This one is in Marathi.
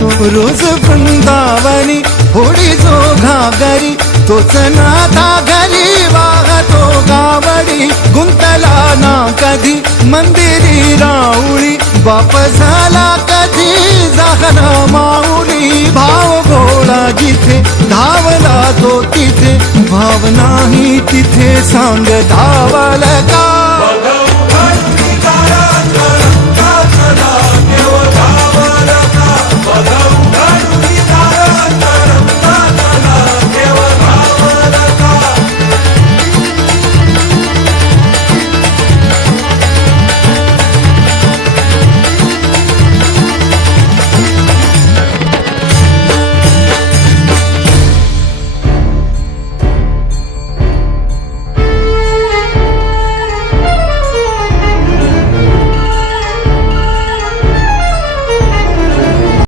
तो रोज वृंदावनी होडी जो घागरी तोच नाथा घरी वाहतो गावडी गुंतला ना कधी मंदिरी राऊळी बाप झाला कधी जाहरा माऊली भाव गोळा जिथे धावला तो तिथे भाव नाही तिथे सांग धावला